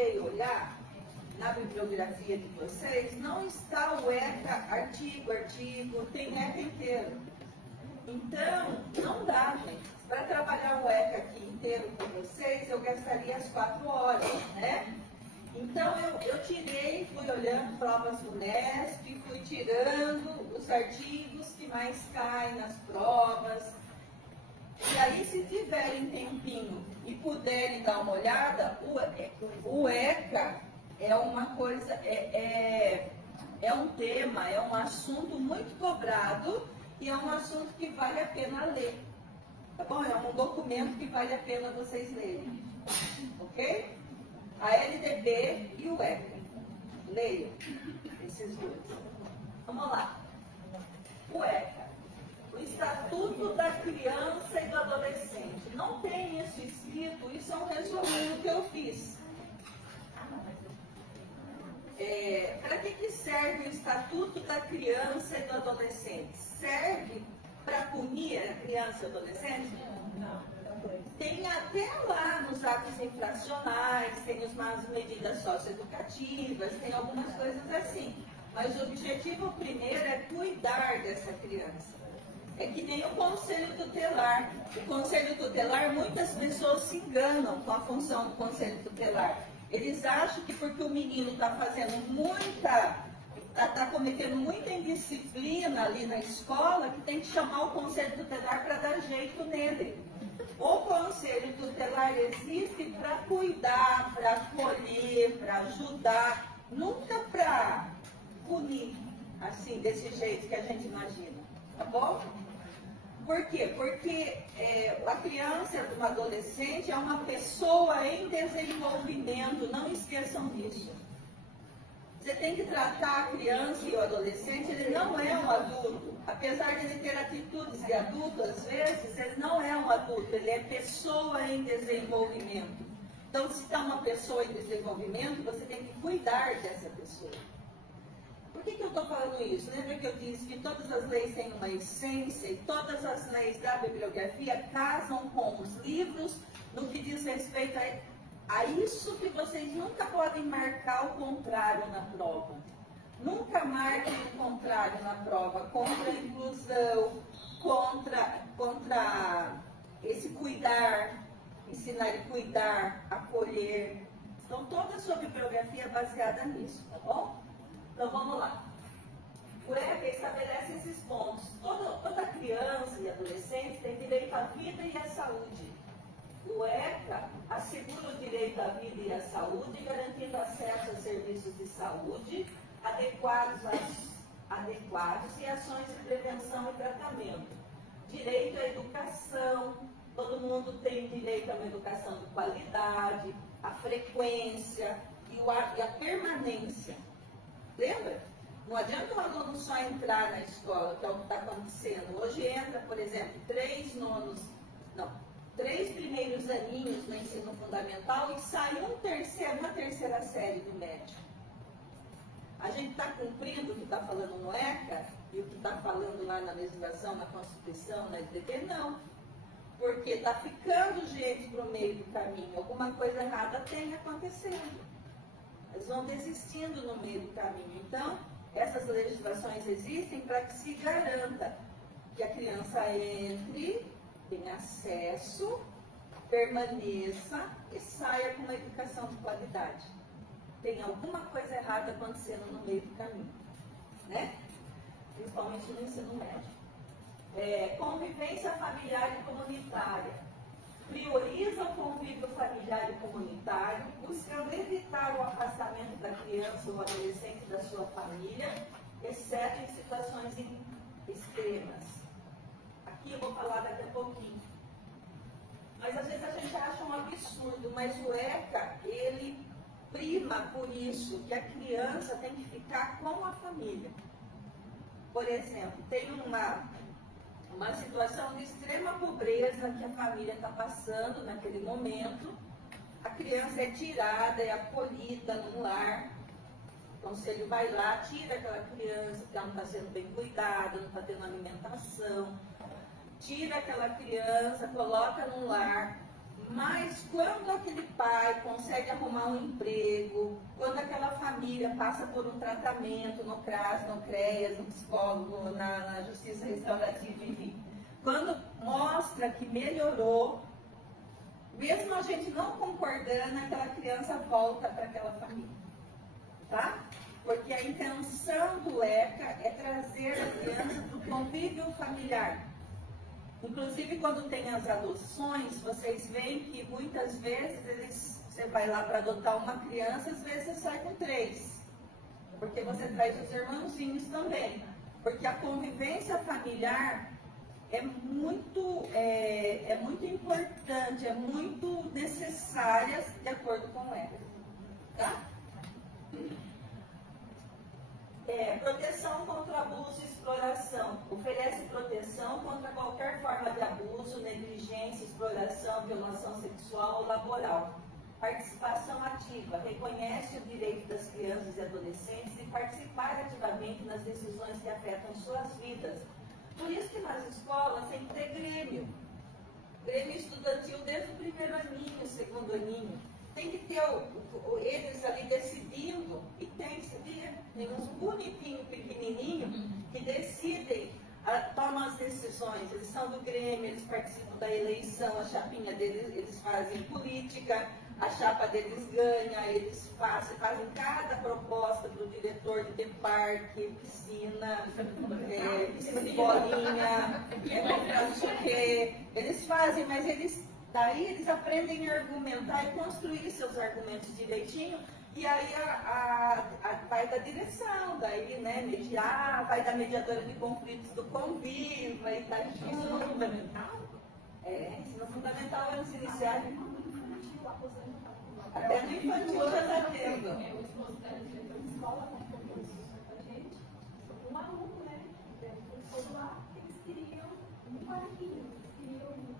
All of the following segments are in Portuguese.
procurei olhar na bibliografia de vocês, não está o ECA artigo, tem ECA inteiro. Então, não dá, gente. Para trabalhar o ECA aqui inteiro com vocês, eu gastaria as 4 horas, né? Então, eu tirei, fui olhando provas do Unesp, fui tirando os artigos que mais caem nas provas. E aí, se tiverem tempinho e puderem dar uma olhada, o ECA é uma coisa, é um tema, é um assunto muito cobrado e é um assunto que vale a pena ler. Tá bom? É um documento que vale a pena vocês lerem. Ok? A LDB e o ECA. Leiam esses dois. Vamos lá. O ECA. O Estatuto da Criança e do Adolescente. Não tem isso escrito, isso é um resuminho que eu fiz. Para que serve o Estatuto da Criança e do Adolescente? Serve para punir a criança e o adolescente? Não. Tem até lá nos atos infracionais, tem as medidas socioeducativas, tem algumas coisas assim. Mas o objetivo primeiro é cuidar dessa criança. É que nem o Conselho Tutelar. O Conselho Tutelar, muitas pessoas se enganam com a função do Conselho Tutelar. Eles acham que porque o menino está fazendo está cometendo muita indisciplina ali na escola, que tem que chamar o Conselho Tutelar para dar jeito nele. O Conselho Tutelar existe para cuidar, para acolher, para ajudar, nunca para punir, assim, desse jeito que a gente imagina, tá bom? Por quê? Porque a criança, o adolescente é uma pessoa em desenvolvimento, não esqueçam disso. Você tem que tratar a criança e o adolescente, ele não é um adulto. Apesar de ele ter atitudes de adulto, às vezes, ele não é um adulto, ele é pessoa em desenvolvimento. Então, se está uma pessoa em desenvolvimento, você tem que cuidar dessa pessoa. Por que eu estou falando isso? Lembra que eu disse que todas as leis têm uma essência e todas as leis da bibliografia casam com os livros no que diz respeito a isso que vocês nunca podem marcar o contrário na prova. Nunca marquem o contrário na prova, contra a inclusão, contra esse cuidar, ensinar a cuidar, acolher. Então, toda a sua bibliografia é baseada nisso, tá bom? Então, vamos lá. O ECA estabelece esses pontos. Toda criança e adolescente tem direito à vida e à saúde. O ECA assegura o direito à vida e à saúde, garantindo acesso a serviços de saúde adequados e ações de prevenção e tratamento. Direito à educação, todo mundo tem direito a uma educação de qualidade, a frequência e a permanência. Lembra? Não adianta o aluno só entrar na escola, que é o que está acontecendo. Hoje entra, por exemplo, 3 primeiros aninhos no ensino fundamental e sai uma terceira série do médio. A gente está cumprindo o que está falando no ECA e o que está falando lá na legislação, na Constituição, na LDB? Não. Porque está ficando gente para o meio do caminho. Alguma coisa errada tem acontecendo. Eles vão desistindo no meio do caminho. Então, essas legislações existem para que se garanta que a criança entre, tenha acesso, permaneça e saia com uma educação de qualidade. Tem alguma coisa errada acontecendo no meio do caminho, né? Principalmente no ensino médio. Convivência familiar e comunitária. Prioriza o convívio familiar e comunitário, buscando evitar o afastamento da criança ou adolescente da sua família, exceto em situações extremas. Aqui eu vou falar daqui a pouquinho. Mas às vezes a gente acha um absurdo, mas o ECA, ele prima por isso, que a criança tem que ficar com a família. Por exemplo, tem uma situação de extrema pobreza que a família está passando naquele momento, a criança é tirada, é acolhida num lar, o conselho vai lá, tira aquela criança que ela não está sendo bem cuidada, não está tendo alimentação, tira aquela criança, coloca num lar, Mas quando aquele pai consegue arrumar um emprego, quando aquela família passa por um tratamento no CRAS, no CREAS, no psicólogo, na justiça restaurativa, enfim, quando mostra que melhorou, mesmo a gente não concordando, aquela criança volta para aquela família, tá? Porque a intenção do ECA é trazer a criança para o convívio familiar. Inclusive, quando tem as adoções, vocês veem que muitas vezes você vai lá para adotar uma criança, às vezes você sai com 3. Porque você traz os irmãozinhos também. Porque a convivência familiar é muito importante, é muito necessária, de acordo com o ECA. Tá? Proteção contra abuso e exploração. Oferece proteção contra qualquer forma de abuso, negligência, exploração, violação sexual ou laboral. Participação ativa. Reconhece o direito das crianças e adolescentes de participar ativamente nas decisões que afetam suas vidas. Por isso que nas escolas tem que ter Grêmio. Grêmio estudantil desde o primeiro aninho, segundo aninho. Tem que ter eles ali decidindo, e tem, sabia? Tem uns bonitinhos, pequenininhos, que decidem, tomam as decisões. Eles são do Grêmio, eles participam da eleição, a chapinha deles, eles fazem política, a chapa deles ganha, eles fazem cada proposta para o diretor de ter parque, piscina, piscina de bolinha, não sei o quê. Eles fazem, mas daí eles aprendem a argumentar e construir seus argumentos direitinho, e aí vai da direção, daí, né, mediar, vai da mediadora de conflitos do Conviva, e tá ensino fundamental? Ensino fundamental anos iniciais. Até no infantil já está tendo. Um aluno, né, foi lá, eles queriam um parquinho,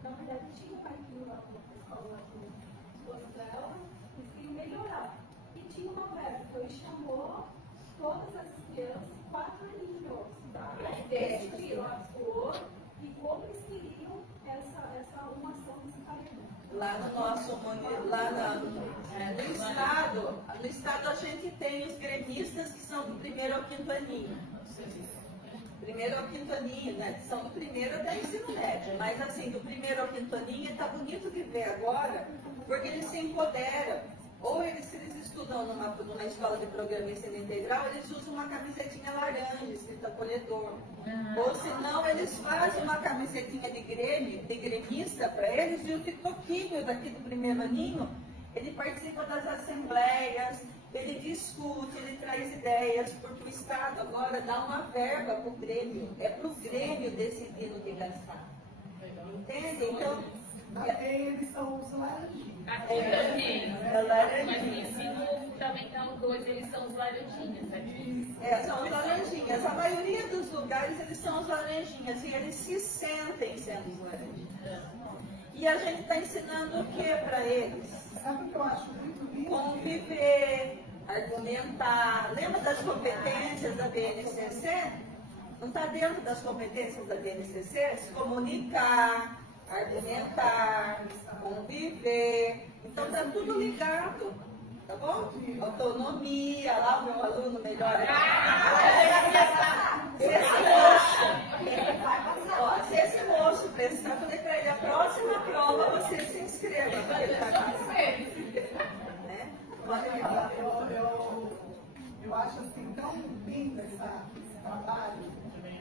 na verdade tinha um parquinho lá na escola, dela, eles queriam melhorar. E tinha uma verba, então ele chamou todas as crianças, 4 aninhos, tá? Decidiram a cor e como eles queriam essa arrumação desse paredão. Lá no nosso, no estado a gente tem os gremistas que são do 1º ao 5º aninho. 1º ao 5º aninho, né? São do 1º até o ensino médio, mas assim, do 1º ao 5º aninho está bonito de ver agora, porque eles se empoderam. Ou se eles estudam numa escola de programa ensino integral, eles usam uma camisetinha laranja, escrita acolhedor. Ou se não, eles fazem uma camisetinha de gremista para eles, e o Titoquinho daqui do 1º aninho, ele participa das assembleias, ele discute, ele traz ideias, porque o Estado agora dá uma verba para o Grêmio, é para o Grêmio decidir no que gastar. Entende? Então, eles são os laranjinhos. Mas no ensino fundamental 2, eles são os laranjinhas, né? São os laranjinhas. A maioria dos lugares eles são os laranjinhas, e eles se sentem sendo os laranjinhas. E a gente está ensinando o que para eles? Sabe o que eu acho muito lindo? Conviver, argumentar. Lembra das competências da BNCC? Não está dentro das competências da BNCC? Se comunicar, argumentar, conviver. Então está tudo ligado, tá bom? Autonomia, lá o meu aluno melhora. Se esse moço precisar poder para ele a próxima prova, você se inscreva para ele Eu acho assim tão lindo esse trabalho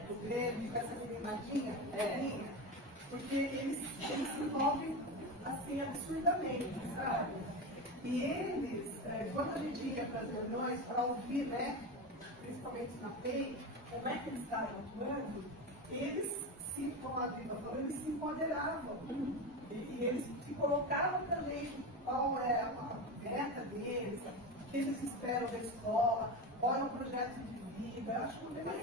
do Grêmio, com essa menininha, porque eles se envolvem assim absurdamente, sabe? E eles, quando a gente ia para as reuniões para ouvir, né, principalmente na PEI, como é que eles estavam atuando, eles como a Viva falou, eles se empoderavam. E eles se colocavam também qual é a meta deles, o que eles esperam da escola, qual é o projeto de vida. Eu acho muito legal.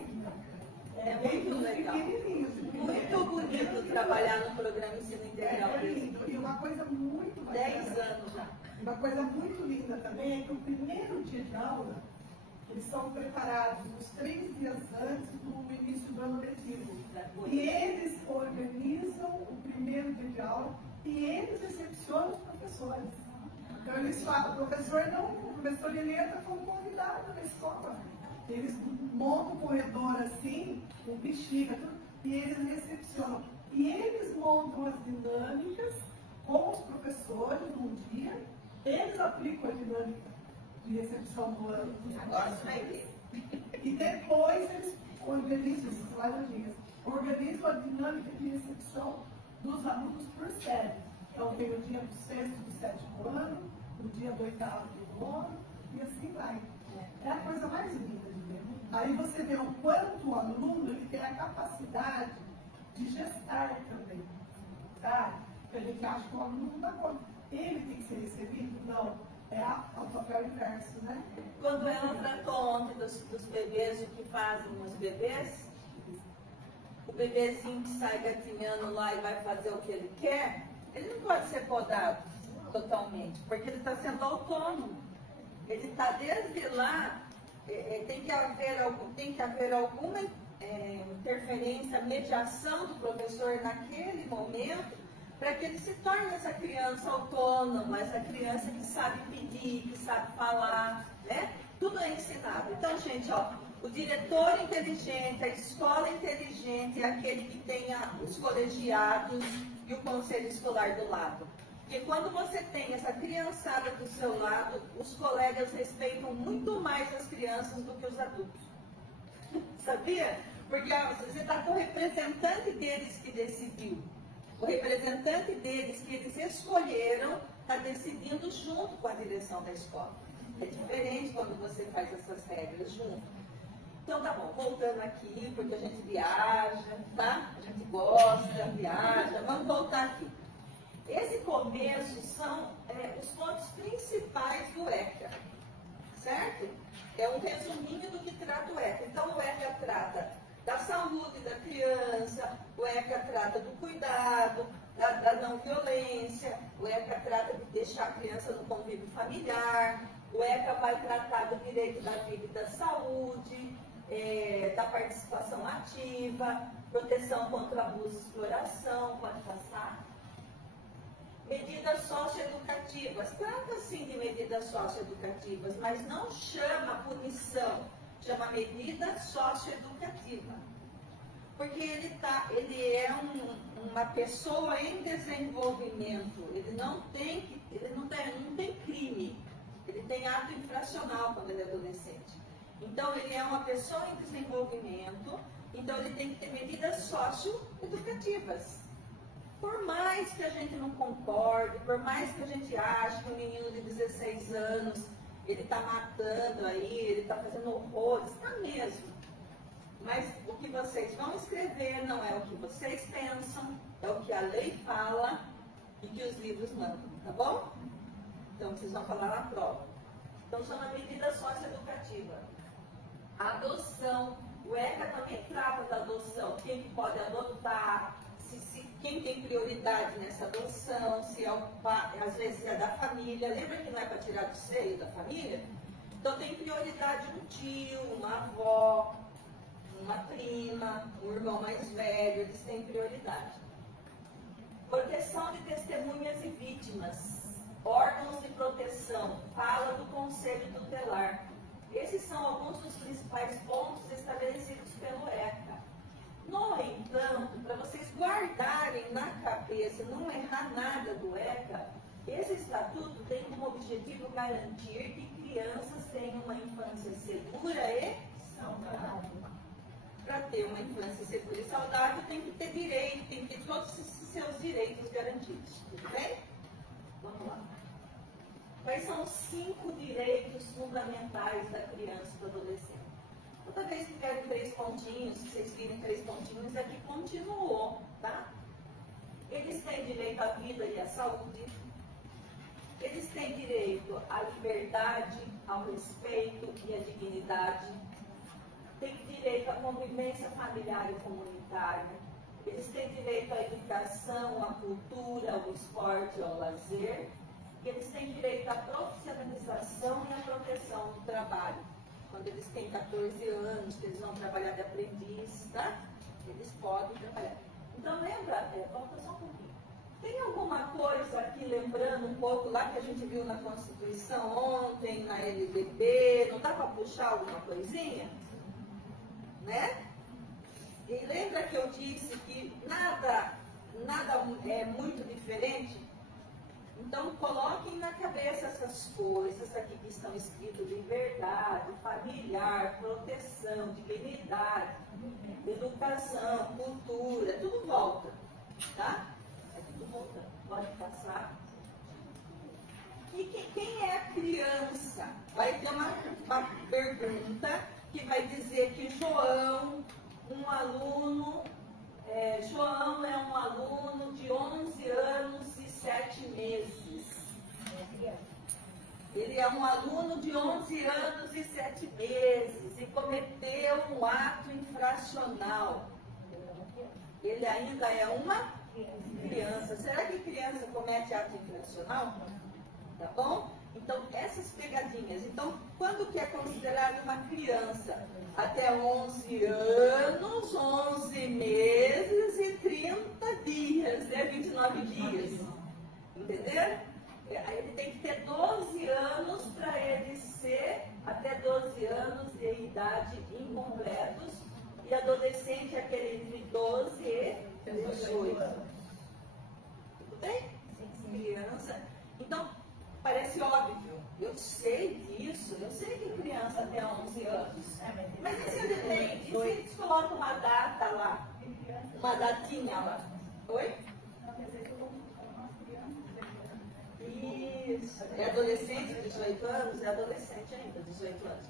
É muito legal. Muito bonito trabalhar no programa Ensino Integral. É lindo. E uma coisa muito bacana, 10 anos já. Uma coisa muito linda também é que o primeiro dia de aula, eles são preparados uns 3 dias antes do início do ano letivo. E eles organizam o primeiro dia de aula e eles recepcionam os professores. Então eles falam, o professor ele entra como convidado na escola. Eles montam um corredor assim, com bexiga, tudo, e eles recepcionam. E eles montam as dinâmicas com os professores num dia, eles aplicam a dinâmica de recepção do ano. Agora você vai ver. E depois eles organizam a dinâmica de recepção dos alunos por série. Então tem o dia do sexto, do sétimo ano, o dia do oitavo, do nono, e assim vai. É a coisa mais linda de ver. Aí você vê o quanto o aluno ele tem a capacidade de gestar também. Tá? A gente acha que o aluno não dá conta. Ele tem que ser recebido? Não. É o papel inverso, né? Quando ela tratou ontem dos bebês, o que fazem os bebês, o bebezinho que sai gatinhando lá e vai fazer o que ele quer, ele não pode ser podado totalmente, porque ele está sendo autônomo. Ele está desde lá, tem que haver alguma interferência, mediação do professor naquele momento, para que ele se torne essa criança autônoma, essa criança que sabe pedir, que sabe falar, né? Tudo é ensinado. Então, gente, ó, o diretor inteligente, a escola inteligente é aquele que tenha os colegiados e o conselho escolar do lado. Porque quando você tem essa criançada do seu lado, os colegas respeitam muito mais as crianças do que os adultos. Sabia? Porque você está com o representante deles que decidiu. O representante deles que eles escolheram está decidindo junto com a direção da escola. É diferente quando você faz essas regras junto. Então tá bom, voltando aqui, porque a gente viaja, tá? A gente gosta, viaja. Vamos voltar aqui. Esse começo são os pontos principais do ECA, certo? É um resuminho do que trata o ECA. Então o ECA trata da saúde da criança, o ECA trata do cuidado, da não violência, o ECA trata de deixar a criança no convívio familiar, o ECA vai tratar do direito da vida e da saúde, da participação ativa, proteção contra abuso e exploração, pode passar. Medidas socioeducativas, trata sim de medidas socioeducativas, mas não chama punição, chama medida socioeducativa. Porque ele é uma pessoa em desenvolvimento, ele não tem crime, ele tem ato infracional quando ele é adolescente. Então ele é uma pessoa em desenvolvimento, então ele tem que ter medidas socioeducativas. Por mais que a gente não concorde, por mais que a gente ache que um menino de 16 anos, ele está matando aí, ele está fazendo horrores, está mesmo. Mas o que vocês vão escrever não é o que vocês pensam, é o que a lei fala e que os livros mandam, tá bom? Então vocês vão falar na prova. Então chama medida socioeducativa. Adoção. O ECA também trata da adoção. Quem que pode adotar? Quem tem prioridade nessa adoção, se é às vezes é da família, lembra que não é para tirar do seio da família? Então tem prioridade um tio, uma avó, uma prima, um irmão mais velho, eles têm prioridade. Proteção de testemunhas e vítimas, órgãos de proteção, fala do conselho tutelar. Esses são alguns dos principais pontos estabelecidos pelo ECA. No entanto, para vocês guardarem na cabeça, não errar nada do ECA, esse estatuto tem como objetivo garantir que crianças tenham uma infância segura e saudável. Para ter uma infância segura e saudável, tem que ter direito, tem que ter todos os seus direitos garantidos. Tudo bem? Vamos lá. Quais são os 5 direitos fundamentais da criança e do adolescente? Toda vez que tiverem 3 pontinhos, se vocês virem 3 pontinhos, é que continuou, tá? Eles têm direito à vida e à saúde. Eles têm direito à liberdade, ao respeito e à dignidade. Têm direito à convivência familiar e comunitária. Eles têm direito à educação, à cultura, ao esporte, ao lazer. Eles têm direito à profissionalização e à proteção do trabalho. Quando eles têm 14 anos, que eles vão trabalhar de aprendiz, tá? Eles podem trabalhar. Então, lembra, volta só um pouquinho. Tem alguma coisa aqui, lembrando um pouco lá que a gente viu na Constituição ontem, na LDB, não dá para puxar alguma coisinha? Né? E lembra que eu disse que nada é muito diferente? Então, coloquem na cabeça essas coisas aqui que estão escritas: liberdade, familiar, proteção, dignidade, educação, cultura, tudo volta, tá? É tudo voltando, pode passar. E quem é a criança? Vai ter uma pergunta que vai dizer que João, um aluno, João é um aluno de 11 anos e 7 meses. Ele é um aluno de 11 anos e 7 meses e cometeu um ato infracional. Ele ainda é uma criança. Será que criança comete ato infracional? Tá bom? Então, essas pegadinhas. Então, quando que é considerado uma criança? Até 11 anos, 11 meses e 30 dias, né? 29 dias. Entenderam? Aí ele tem que ter 12 anos para ele ser até 12 anos de idade incompletos. E adolescente é aquele entre 12 e 18. Tudo bem? Criança. Então, parece óbvio. Eu sei disso. Eu sei que criança até 11 anos. Mas e se ele tem? E se eles colocam uma data lá? Uma datinha lá? Oi? Isso. É adolescente, 18 anos? É adolescente ainda, 18 anos.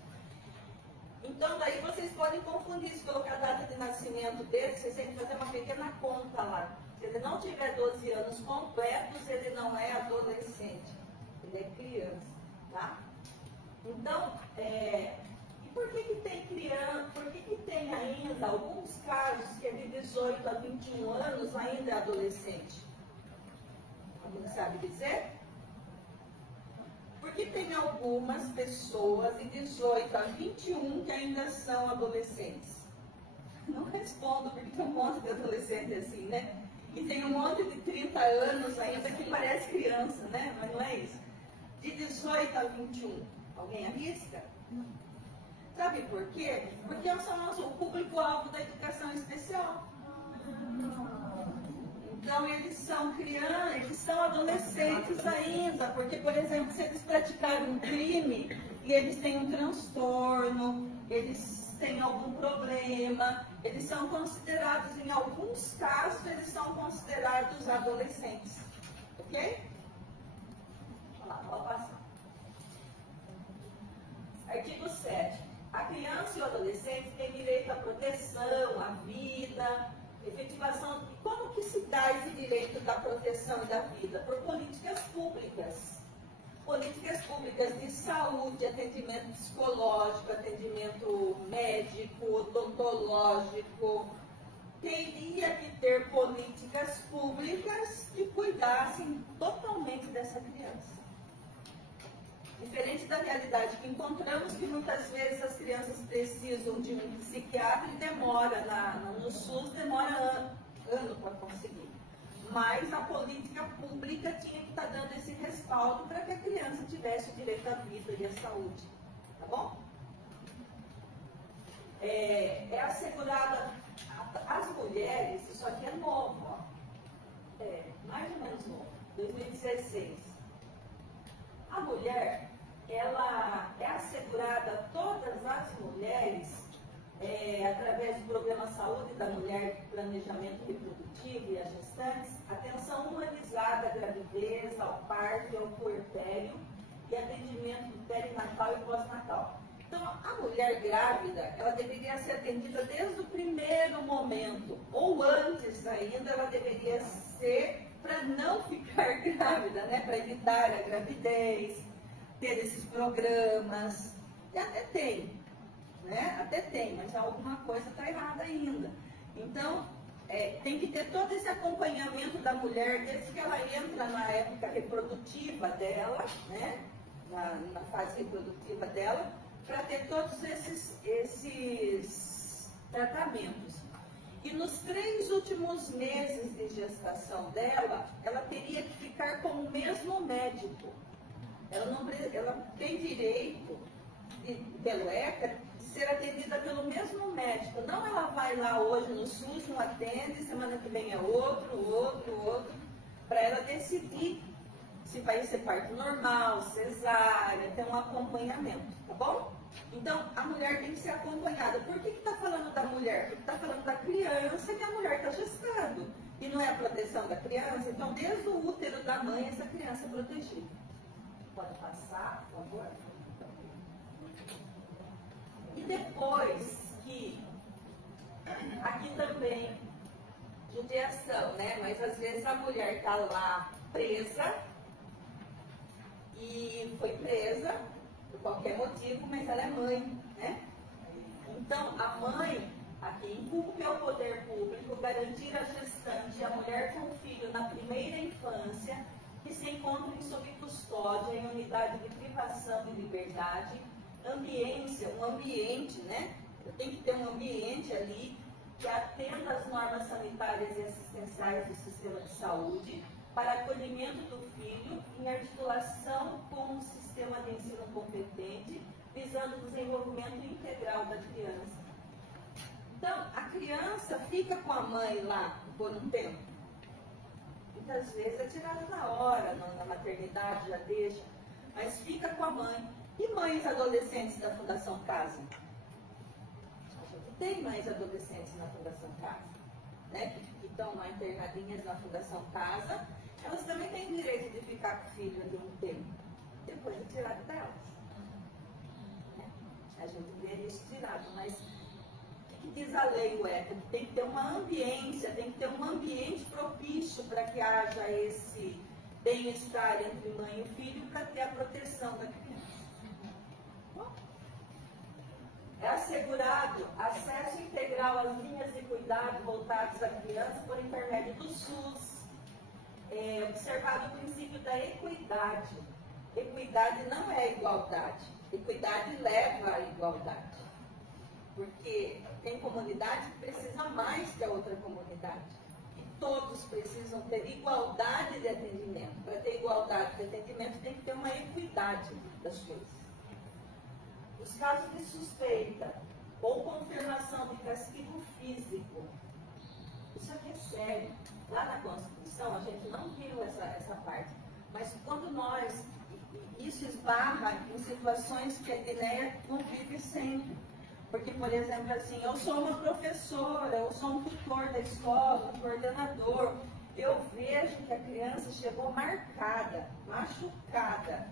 Então, daí vocês podem confundir, se colocar a data de nascimento dele, vocês têm que fazer uma pequena conta lá. Se ele não tiver 12 anos completos, ele não é adolescente, ele é criança, tá? Então, e por que tem criança, por que tem ainda alguns casos que é de 18 a 21 anos ainda é adolescente? Alguém sabe dizer? Porque tem algumas pessoas de 18 a 21 que ainda são adolescentes. Não respondo, porque tem um monte de adolescente assim, né? E tem um monte de 30 anos ainda que parece criança, né? Mas não é isso. De 18 a 21, alguém arrisca? Sabe por quê? Porque nós somos o público-alvo da educação especial. Então, eles são crianças, eles são adolescentes ainda, porque, por exemplo, se eles praticaram um crime e eles têm um transtorno, eles têm algum problema, eles são considerados, em alguns casos, eles são considerados adolescentes. Ok? Vamos lá, pode passar. Artigo 7. A criança e o adolescente têm direito à proteção, à vida, efetivação. Como que se dá esse direito da proteção e da vida? Por políticas públicas. Políticas públicas de saúde, atendimento psicológico, atendimento médico, odontológico. Teria que ter políticas públicas que cuidassem totalmente dessa criança. Diferente da realidade que encontramos, que muitas vezes as crianças precisam de um psiquiatra e demora, no SUS demora ano para conseguir. Mas a política pública tinha que estar dando esse respaldo para que a criança tivesse o direito à vida e à saúde. Tá bom? É assegurada às mulheres, isso aqui é novo, ó. Mais ou menos novo, 2016. A mulher, ela é assegurada a todas as mulheres, através do Programa Saúde da Mulher, Planejamento Reprodutivo e as gestantes, atenção humanizada à gravidez, ao parto e ao puerpério e atendimento perinatal e pós-natal. Então, a mulher grávida, ela deveria ser atendida desde o primeiro momento, ou antes ainda, ela deveria ser para não ficar grávida, né? Para evitar a gravidez, ter esses programas, e até tem, né? Até tem, mas alguma coisa está errada ainda. Então, tem que ter todo esse acompanhamento da mulher, desde que ela entra na época reprodutiva dela, né? Na fase reprodutiva dela, para ter todos esses tratamentos. E nos 3 últimos meses de gestação dela, ela teria que ficar com o mesmo médico. Ela tem direito, pelo ECA, de ser atendida pelo mesmo médico. Não ela vai lá hoje no SUS, não atende, semana que vem é outro, para ela decidir se vai ser parto normal, cesárea, ter um acompanhamento, tá bom? Então, a mulher tem que ser acompanhada. Por que está falando da mulher? Porque está falando da criança que a mulher está gestando. E não é a proteção da criança. Então, desde o útero da mãe, essa criança é protegida. Pode passar, por favor? E depois que, aqui também, judiação, né? Mas às vezes a mulher está lá presa, e foi presa por qualquer motivo, mas ela é mãe, né? Então, a mãe, aqui, incumbe ao poder público garantir a gestante e a mulher com filho na primeira infância que se encontrem sob custódia em unidade de privação de liberdade, um ambiente, né? Tem que ter um ambiente ali que atenda às normas sanitárias e assistenciais do sistema de saúde, para acolhimento do filho em articulação com um sistema de ensino competente, visando o desenvolvimento integral da criança. Então, a criança fica com a mãe lá por um tempo. Muitas vezes é tirada na hora, na maternidade já deixa, mas fica com a mãe. E mães adolescentes da Fundação Casa? A gente tem mães adolescentes na Fundação Casa, né? Que estão lá internadinhas na Fundação Casa. Elas também têm direito de ficar com o filho de um tempo, depois de tirado delas. A gente vê isso tirado, mas o que diz a lei, ECA? Que tem que ter uma ambiência, tem que ter um ambiente propício para que haja esse bem-estar entre mãe e filho, para ter a proteção da criança. É assegurado acesso integral às linhas de cuidado voltadas à criança por intermédio do SUS. Observado o princípio da equidade. Equidade não é igualdade. Equidade leva à igualdade. Porque tem comunidade que precisa mais que a outra comunidade. E todos precisam ter igualdade de atendimento. Para ter igualdade de atendimento tem que ter uma equidade das coisas. Os casos de suspeita ou confirmação de castigo físico, isso aqui é sério. Lá na Constituição a gente não viu essa parte, mas quando isso esbarra em situações que a Guiné convive sempre. Porque, por exemplo, assim, eu sou uma professora, eu sou um tutor da escola, um coordenador, eu vejo que a criança chegou marcada, machucada.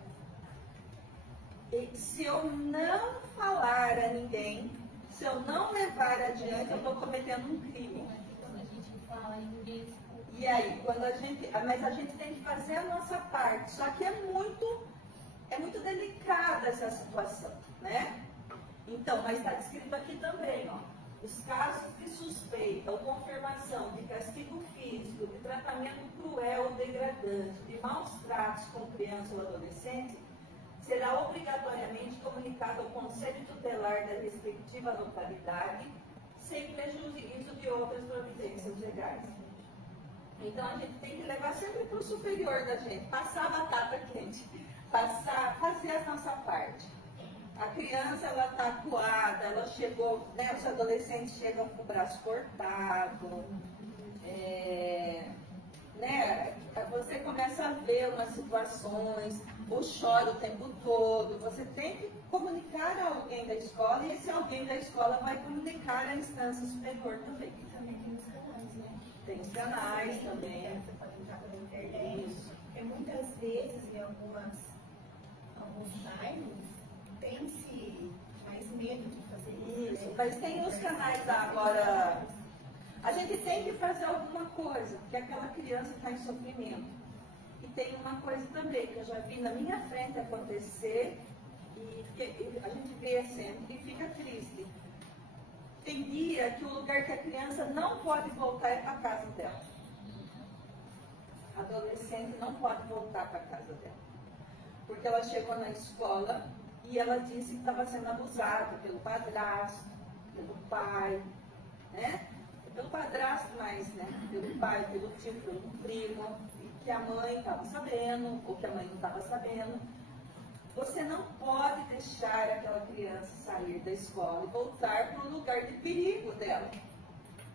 E se eu não falar a ninguém, se eu não levar adiante, eu estou cometendo um crime. Quando a gente fala e ninguém escuta. E aí, mas a gente tem que fazer a nossa parte. Só que é muito delicada essa situação, né? Então, mas está descrito aqui também, ó. Os casos de suspeita ou confirmação de castigo físico, de tratamento cruel ou degradante, de maus tratos com criança ou adolescente, será obrigatoriamente comunicado ao Conselho Tutelar da respectiva localidade, sem prejuízo de outras providências legais. Então, a gente tem que levar sempre para o superior da gente, passar a batata quente, fazer a nossa parte. A criança, ela está acuada, ela chegou, né, os adolescentes chegam com o braço cortado, né, você começa a ver umas situações, ou chora o tempo todo, você tem que comunicar a alguém da escola, e esse alguém da escola vai comunicar à instância superior também. E também tem os canais, né? Tem os canais também. Você pode entrar pela internet. Isso. Porque muitas vezes, em alguns bairros, tem-se mais medo de fazer isso. Isso, mas tem os canais agora. A gente tem que fazer alguma coisa, porque aquela criança está em sofrimento. E tem uma coisa também que eu já vi na minha frente acontecer, e a gente vê sempre e fica triste. Tem dia que o lugar que a criança não pode voltar é para a casa dela. A adolescente não pode voltar para a casa dela. Porque ela chegou na escola e ela disse que estava sendo abusada pelo padrasto, pelo pai, né? pelo padrasto, mas, né, pelo pai, pelo tio, pelo primo, que a mãe estava sabendo, ou que a mãe não estava sabendo. Você não pode deixar aquela criança sair da escola e voltar para o lugar de perigo dela.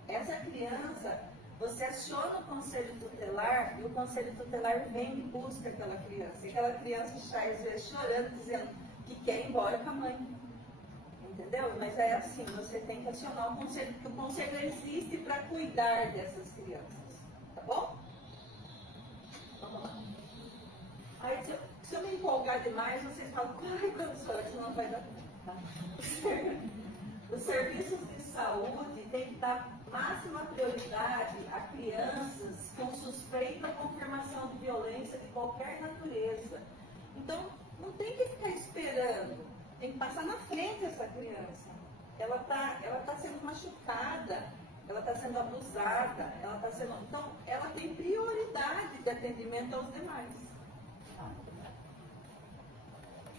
Essa criança, você aciona o conselho tutelar e o conselho tutelar vem e busca aquela criança. E aquela criança está, às vezes, chorando, dizendo que quer ir embora com a mãe. Entendeu? Mas é assim, você tem que acionar o conselho, porque o conselho existe para cuidar dessas crianças. Tá bom? Vamos lá. Aí, se eu me empolgar demais, vocês falam, ai, quantas horas, não vai dar tempo. Tá? Os serviços de saúde têm que dar máxima prioridade a crianças com suspeita ou confirmação de violência de qualquer natureza. Então, não tem que ficar esperando, tem que passar na frente essa criança. Ela tá sendo machucada, ela está sendo abusada, ela está sendo... Então, ela tem prioridade de atendimento aos demais.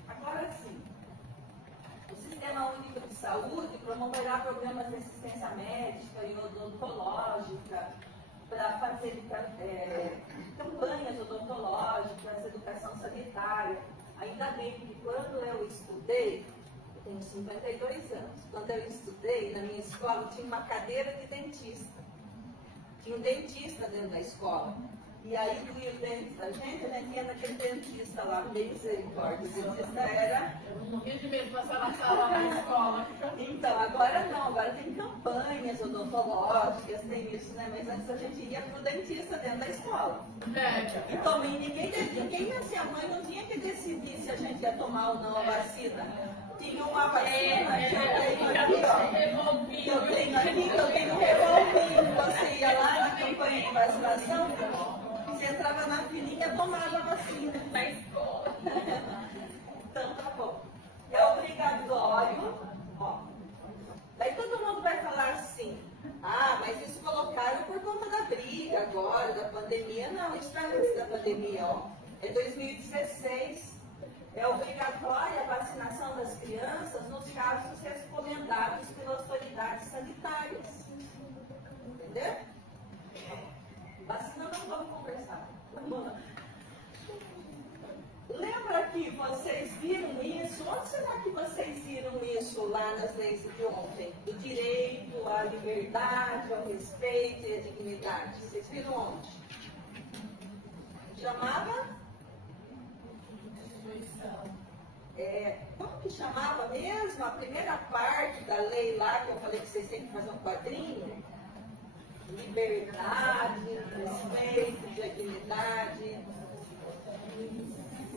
Agora sim, o Sistema Único de Saúde promoverá programas de assistência médica e odontológica para fazer campanhas odontológicas, educação sanitária. Ainda bem que quando eu estudei, eu tenho 52 anos, quando eu estudei na minha escola tinha uma cadeira de dentista. Tinha um dentista dentro da escola. E aí doía o dente da gente, né? Tinha naquele dentista lá, bem misericórdia. O dentista era... Eu morria de medo de passar na sala na escola. Então, agora não, agora tem campanhas odontológicas, tem isso, né? Mas antes a gente ia pro dentista dentro da escola. Então, ninguém, assim, a mãe não tinha que decidir se a gente ia tomar ou não a vacina. Tinha uma vacina que eu tenho aqui, ó. Que eu tenho aqui, que eu tenho revolvinho. Você ia lá na campanha de vacinação, você entrava na filinha e tomava a vacina. Na escola. Então, tá bom. É obrigatório, ó. Daí todo mundo vai falar assim, ah, mas isso colocaram por conta da briga agora, da pandemia. Não, isso está antes da pandemia, ó. É 2016. É obrigatória a vacinação das crianças nos casos recomendados pelas autoridades sanitárias. Entendeu? Vacina não vamos conversar. Vamos lá. Lembra que vocês viram isso? Onde será que vocês viram isso lá nas leis de ontem? Do direito à liberdade, ao respeito e à dignidade. Vocês viram onde? Chamava? Como que chamava mesmo a primeira parte da lei lá, que eu falei que vocês têm que fazer um quadrinho? Liberdade, respeito, dignidade,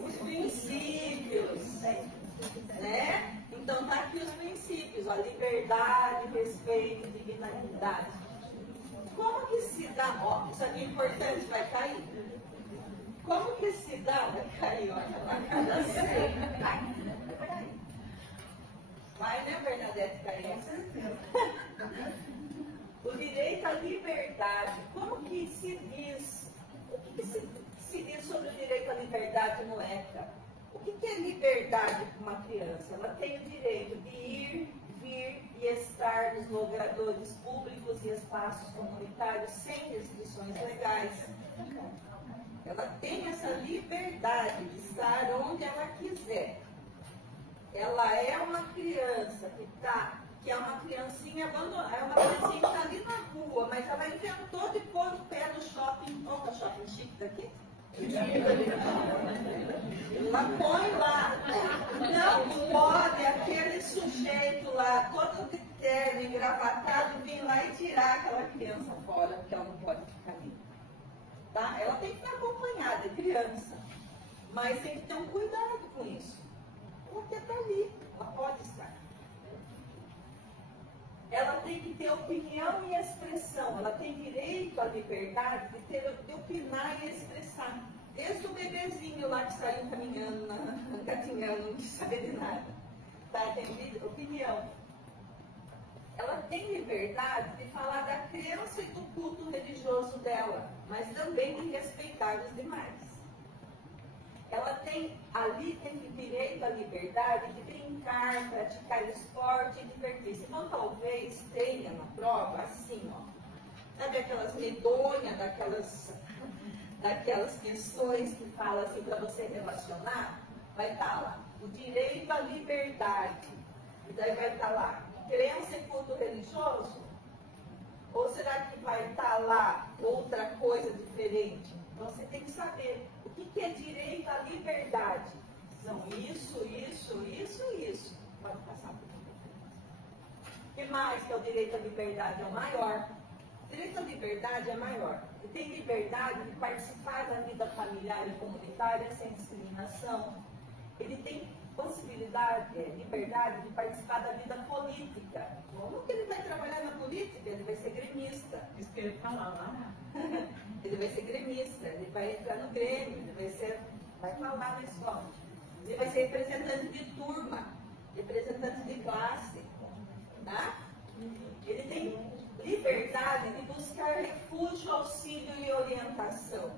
os princípios, né? Então tá aqui os princípios, ó, liberdade, respeito, dignidade. Como que se dá, ó, isso aqui é importante, vai cair. Como que se dá, vai cair, olha lá, cada cena. Vai, né, Bernadette, cair? O direito à liberdade. Como que se diz? O que se diz sobre o direito à liberdade no ECA? O que é liberdade para uma criança? Ela tem o direito de ir, vir e estar nos logradores públicos e espaços comunitários sem restrições legais. Ela tem essa liberdade de estar onde ela quiser. Ela é uma criança que é uma criancinha abandonada, é uma criancinha que está ali na rua, mas ela inventou de pôr o pé no shopping. Opa, shopping chique daqui? Ela põe lá. Não pode aquele sujeito lá, todo de terno, engravatado, vir lá e tirar aquela criança fora, porque ela não pode ficar ali. Tá? Ela tem que estar acompanhada, é criança. Mas tem que ter um cuidado com isso. Ela quer estar ali, ela pode estar. Ela tem que ter opinião e expressão. Ela tem direito à liberdade de opinar e expressar. Desde o bebezinho lá que saiu caminhando, gatinhando, não sabe de nada. Tá? Tem opinião. Ela tem liberdade de falar da crença e do culto religioso dela, mas também de respeitar os demais. Ela tem direito à liberdade de brincar, praticar esporte e divertir-se. Então, talvez tenha na prova assim, ó. sabe aquelas medonhas, daquelas questões que falam assim para você relacionar, vai estar lá. O direito à liberdade. E daí vai estar lá, crença e culto religioso? Ou será que vai estar lá outra coisa diferente? Então você tem que saber o que é direito à liberdade. São isso. Pode passar por aqui. O que mais que é o direito à liberdade? É o maior. O direito à liberdade é maior. E tem liberdade de participar da vida familiar e comunitária sem discriminação. Ele tem liberdade de participar da vida política. Como que ele vai trabalhar na política? Ele vai ser gremista. Isso que eu ia falar lá. Ele vai ser gremista, ele vai entrar no grêmio, ele vai falar na escola. Ele vai ser representante de turma, representante de classe. Tá? Ele tem liberdade de buscar refúgio, auxílio e orientação.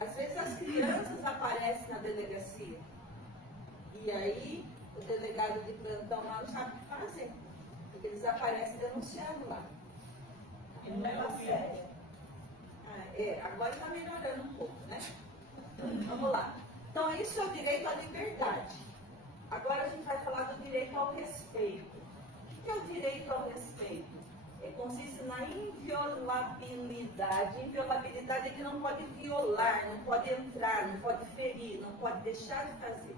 Às vezes as crianças aparecem na delegacia e aí o delegado de plantão lá não sabe o que fazer, porque eles aparecem denunciando lá. Ele leva a sério. Agora está melhorando um pouco, né? Vamos lá. Então isso é o direito à liberdade. Agora a gente vai falar do direito ao respeito. O que é o direito ao respeito? Consiste na inviolabilidade. Inviolabilidade é que não pode violar, não pode entrar, não pode ferir, não pode deixar de fazer.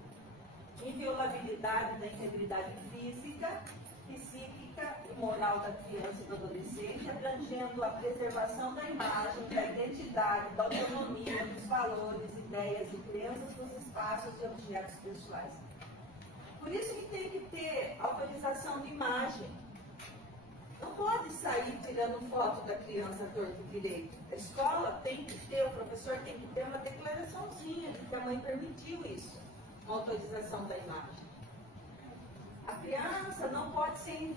Inviolabilidade da integridade física, psíquica e moral da criança e do adolescente, abrangendo a preservação da imagem, da identidade, da autonomia, dos valores, ideias e crenças dos espaços e objetos pessoais. Por isso que tem que ter autorização de imagem. Não pode sair tirando foto da criança torto e direito. A escola tem que ter, o professor tem que ter uma declaraçãozinha de que a mãe permitiu isso, uma autorização da imagem. A criança não pode ser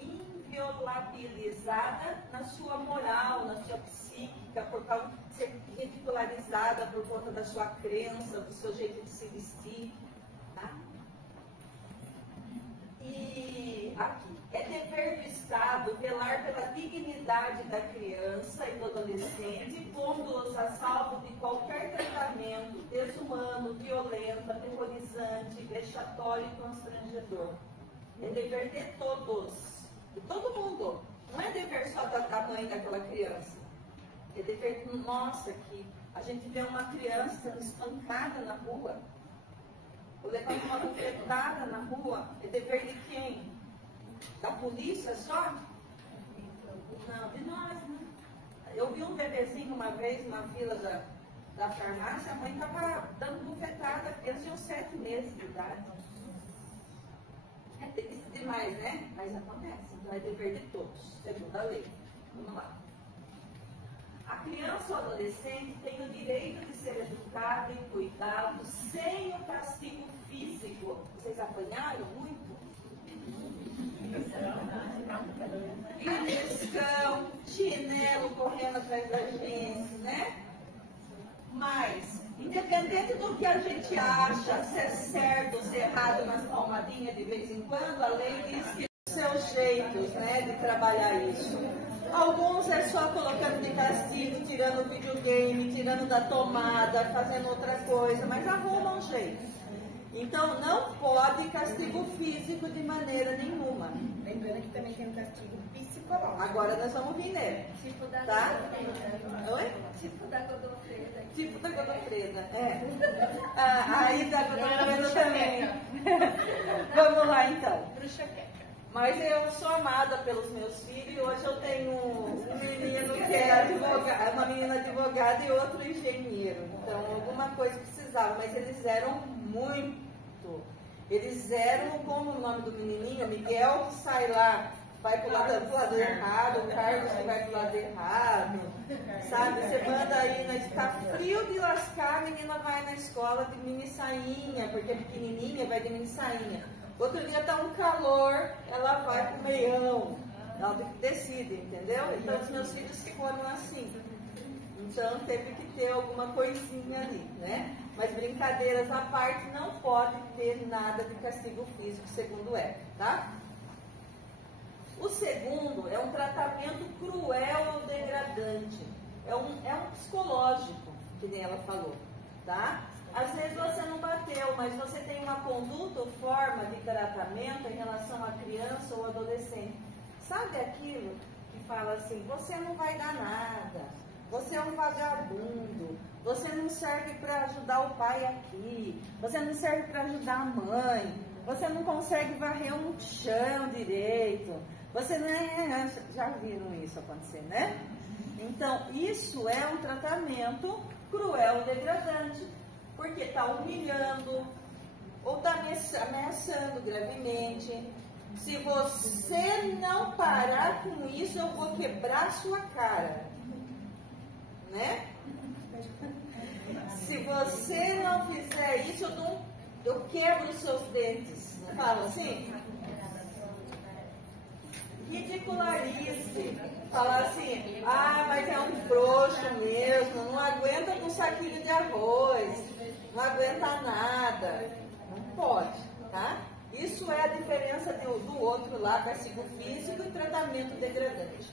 inviolabilizada na sua moral, na sua psíquica, por causa de ser ridicularizada por conta da sua crença, do seu jeito de se vestir. Tá? E aqui. É dever do Estado velar pela dignidade da criança e do adolescente, pondo-os a salvo de qualquer tratamento desumano, violento, aterrorizante, vexatório e constrangedor. É dever de todos, de todo mundo. Não é dever só da mãe daquela criança. É dever nosso aqui. A gente vê uma criança sendo espancada na rua, ou levando uma bofetada na rua. É dever de quem? Da polícia só? Não, de nós, né? Eu vi um bebezinho uma vez numa fila da farmácia, a mãe estava dando bufetada, eles tinham 7 meses de idade. É triste demais, né? Mas acontece, então é dever de todos, segundo a lei. Vamos lá. A criança ou adolescente tem o direito de ser educado e cuidado sem o castigo físico. Vocês apanharam muito? Beliscão, chinelo correndo atrás da gente, né? Mas, independente do que a gente acha, se é certo ou se é errado nas palmadinhas de vez em quando, a lei diz que os seus jeitos, né, de trabalhar isso. Alguns é só colocando de castigo, tirando o videogame, tirando da tomada, fazendo outra coisa, mas arruma um jeito. Então, não pode castigo físico de maneira nenhuma. Lembrando que também tem um castigo psicológico. Agora nós vamos vir nele. Tipo da Tá? Godofreda. Oi? Tipo da Godofreda. Tipo da Godofreda, aí da Godofreda também. Vamos lá então. Bruxa queca. Mas eu sou amada pelos meus filhos e hoje eu tenho um menino que é advogado, uma menina advogada e outro engenheiro. Então, alguma coisa precisava, mas eles eram muito. Eles eram, como o nome do menininho, Miguel, que sai lá, vai pro lado errado, o Carlos que vai pro lado errado, sabe? Você manda aí, está frio de lascar, a menina vai na escola de mini sainha, porque é pequenininha, vai de mini sainha. Outro dia tá um calor, ela vai pro meião, ela decide, entendeu? Então os meus filhos foram assim. Então teve que ter alguma coisinha ali, né? Mas brincadeiras à parte, não pode ter nada de castigo físico, segundo o ECA, tá? O segundo é um tratamento cruel ou degradante. É um psicológico, que nem ela falou, tá? Às vezes você não bateu, mas você tem uma conduta ou forma de tratamento em relação à criança ou adolescente. Sabe aquilo que fala assim, você não vai dar nada, você é um vagabundo, você não serve para ajudar o pai aqui, você não serve para ajudar a mãe, você não consegue varrer um chão direito, você não é... Já viram isso acontecer, né? Então, isso é um tratamento cruel e degradante, porque está humilhando ou está ameaçando gravemente. Se você não parar com isso, eu vou quebrar sua cara, né? Se você não fizer isso, eu quebro os seus dentes. Não fala assim? Ridicularize. Falar assim, mas é um frouxo mesmo, não aguenta com um saquinho de arroz, não aguenta nada. Não pode, tá? Isso é a diferença do outro lá, castigo físico e tratamento degradante.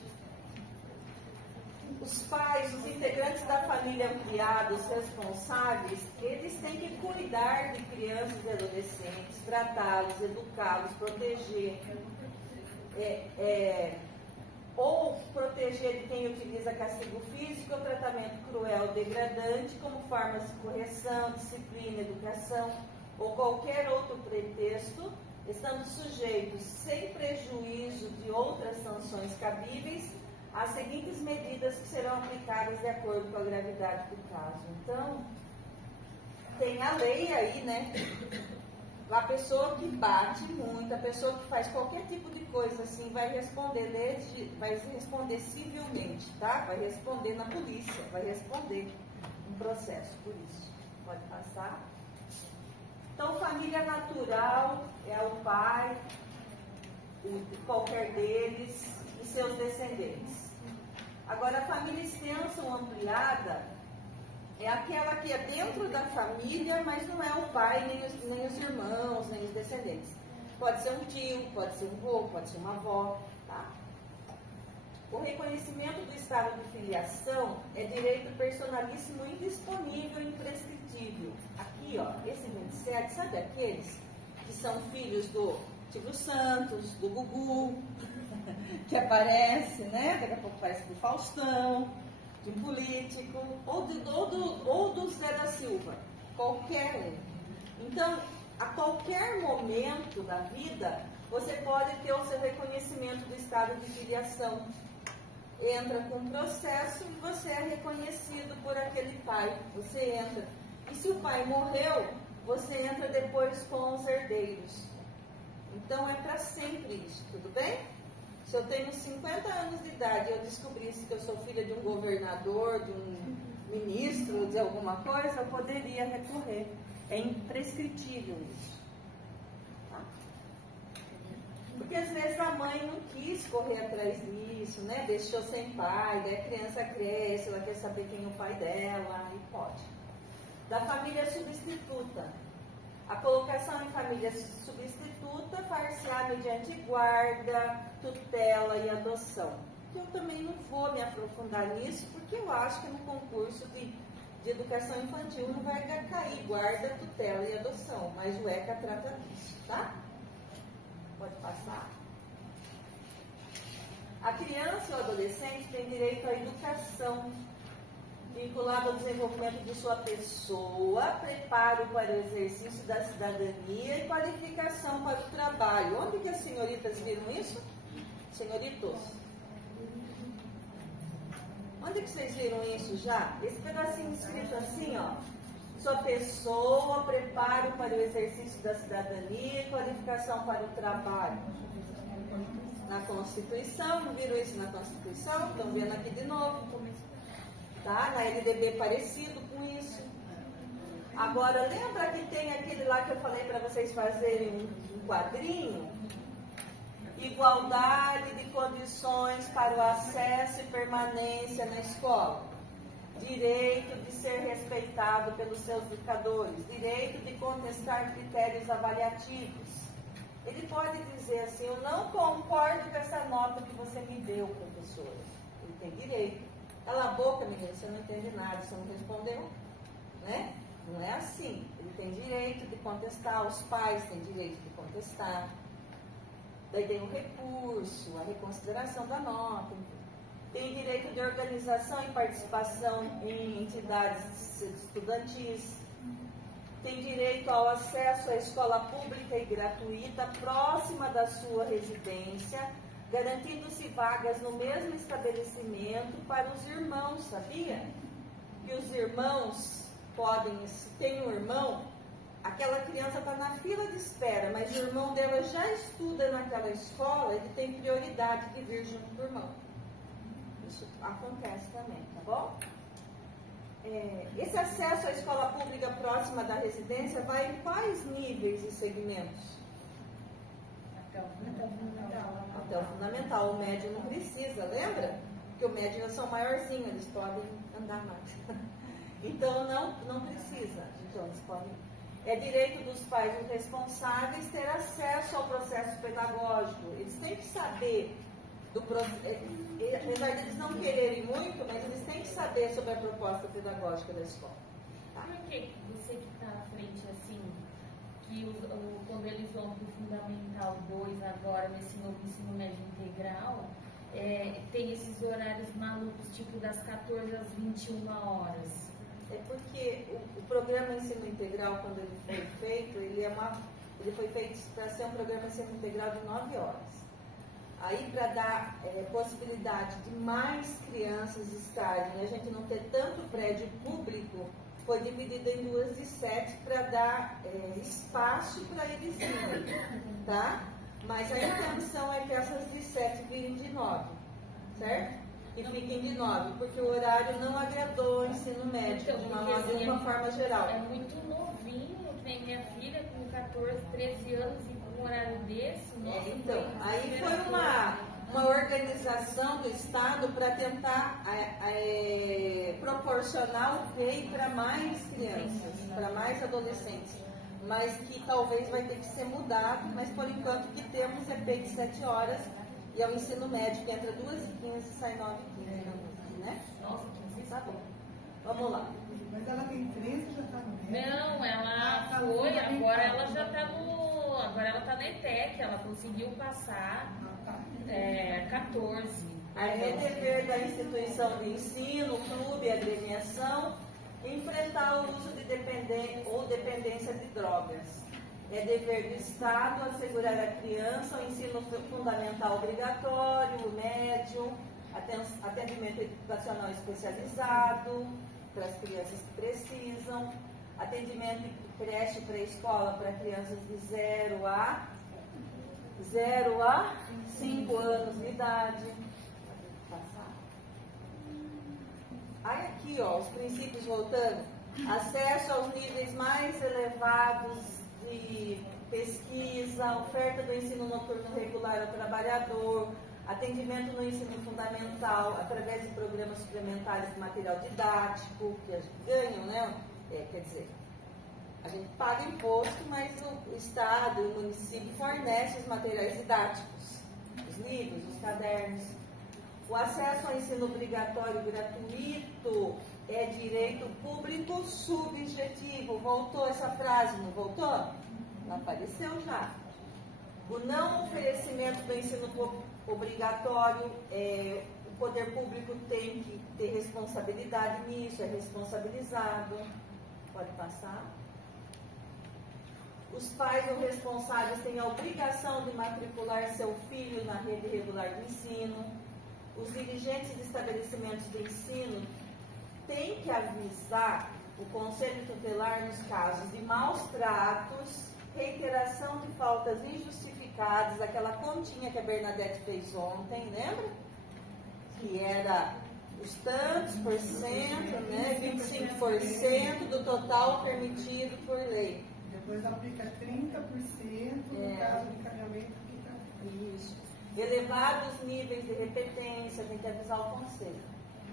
Os pais, os integrantes da família ampliada, os responsáveis, eles têm que cuidar de crianças e adolescentes, tratá-los, educá-los, proteger. Ou proteger de quem utiliza castigo físico ou tratamento cruel, degradante, como formas de correção, disciplina, educação ou qualquer outro pretexto, estando sujeitos, sem prejuízo de outras sanções cabíveis, às seguintes medidas que serão aplicadas de acordo com a gravidade do caso. Então, tem a lei aí, né? A pessoa que bate muito, a pessoa que faz qualquer tipo de coisa assim, vai responder civilmente, tá? Vai responder na polícia, vai responder um processo por isso. Pode passar. Então, família natural é o pai, qualquer deles, e seus descendentes. Agora, a família extensa ou ampliada é aquela que é dentro da família, mas não é o pai, nem os irmãos, nem os descendentes. Pode ser um tio, pode ser um avô, pode ser uma avó, tá? O reconhecimento do estado de filiação é direito personalíssimo indisponível e imprescritível. Aqui, ó, esse 27, sabe aqueles que são filhos do Silvio Santos, do Gugu, que aparece, né? Daqui a pouco aparece do Faustão, de um político, ou do Zé da Silva, qualquer um. Então, a qualquer momento da vida, você pode ter o seu reconhecimento do estado de filiação. Entra com um processo e você é reconhecido por aquele pai. Você entra. E se o pai morreu, você entra depois com os herdeiros. Então, é para sempre isso, tudo bem? Se eu tenho 50 anos de idade e eu descobrisse que eu sou filha de um governador, de um ministro, de alguma coisa, eu poderia recorrer. É imprescritível isso. Tá? Porque às vezes a mãe não quis correr atrás disso, né? Deixou sem pai, daí a criança cresce, ela quer saber quem é o pai dela, e pode. Da família substituta. A colocação em família substituta far-se-á mediante guarda, tutela e adoção. Eu também não vou me aprofundar nisso, porque eu acho que no concurso de educação infantil não vai cair guarda, tutela e adoção, mas o ECA trata disso, tá? Pode passar. A criança e o adolescente têm direito à educação, vinculado ao desenvolvimento de sua pessoa, preparo para o exercício da cidadania e qualificação para o trabalho. Onde que as senhoritas viram isso? Senhoritos? Onde que vocês viram isso já? Esse pedacinho escrito assim, ó. Sua pessoa, preparo para o exercício da cidadania e qualificação para o trabalho. Na Constituição, não viram isso na Constituição? Estão vendo aqui de novo. Tá? Na LDB parecido com isso. Agora, lembra que tem aquele lá que eu falei para vocês fazerem um quadrinho? Igualdade de condições para o acesso e permanência na escola. Direito de ser respeitado pelos seus educadores. Direito de contestar critérios avaliativos. Ele pode dizer assim, eu não concordo com essa nota que você me deu, professor. Ele tem direito. Cala a boca, menina, você não entende nada, você não respondeu. Né? Não é assim. Ele tem direito de contestar, os pais têm direito de contestar. Daí tem o recurso, a reconsideração da nota. Tem direito de organização e participação em entidades estudantis. Tem direito ao acesso à escola pública e gratuita próxima da sua residência, garantindo-se vagas no mesmo estabelecimento para os irmãos, sabia? Que os irmãos podem, se tem um irmão, aquela criança está na fila de espera, mas o irmão dela já estuda naquela escola, ele tem prioridade de vir junto do irmão. Isso acontece também, tá bom? Esse acesso à escola pública próxima da residência vai em quais níveis e segmentos? Até o fundamental. Até o fundamental. O médio não precisa, lembra? Porque o médio já são maiorzinhos, eles podem andar mais. Então não precisa. Então eles podem. É direito dos pais e responsáveis ter acesso ao processo pedagógico. Eles têm que saber do processo. Apesar de eles não quererem muito, mas eles têm que saber sobre a proposta pedagógica da escola. Tá? Por que você que está à frente, assim, que quando eles vão para o Fundamental 2 agora, nesse novo ensino médio integral, tem esses horários malucos, tipo das 14 às 21 horas? É porque o programa Ensino Integral, quando ele foi feito, ele foi feito para ser um programa Ensino Integral de 9 horas. Aí, para dar possibilidade de mais crianças estarem, a gente não ter tanto prédio público, foi dividido em 2 de 7 para dar espaço para eles irem, tá? Mas a intenção é que essas de 7 virem de 9, certo? E fiquem de 9, porque o horário não agradou o ensino médio de uma forma geral. É muito novinho, que nem minha filha com 14, 13 anos e com um horário desse. Nossa, então, aí foi uma organização do Estado para tentar proporcionar o PEI para mais crianças, para mais adolescentes. Mas que talvez vai ter que ser mudado, mas por enquanto o que temos é PEI de 7 horas. E é o ensino médio que entra 2h15 e sai 9h15, né? Nossa, que tá bom. Vamos lá. Mas ela tem 13 já está no médio? Não, ela foi, agora ela já está no. Agora ela está na ETEC, ela conseguiu passar 14. Aí é dever da instituição de ensino, clube, agremiação, enfrentar o uso de dependência de drogas. É dever do Estado assegurar à criança o ensino fundamental obrigatório, o médio, atendimento educacional especializado para as crianças que precisam, atendimento de creche pré-escola para crianças de 0 a 5 anos de idade. Aí aqui, ó, os princípios voltando. Acesso aos níveis mais elevados de pesquisa, oferta do ensino noturno regular ao trabalhador, atendimento no ensino fundamental através de programas suplementares de material didático, que a gente ganha, né? Quer dizer, a gente paga imposto, mas o Estado e o município fornecem os materiais didáticos, os livros, os cadernos. O acesso ao ensino obrigatório gratuito é direito público subjetivo. Voltou essa frase, não voltou? Não apareceu já. O não oferecimento do ensino obrigatório, o poder público tem que ter responsabilidade nisso, é responsabilizado. Pode passar. Os pais ou responsáveis têm a obrigação de matricular seu filho na rede regular de ensino. Os dirigentes de estabelecimentos de ensino têm que avisar o Conselho Tutelar nos casos de maus tratos, reiteração de faltas injustificadas, aquela continha que a Bernadette fez ontem, lembra? Que era os tantos por cento, né? 25% do total permitido por lei. Depois aplica 30% no caso de encaminhamento que está. Isso. Elevados níveis de repetência, tem que avisar o Conselho.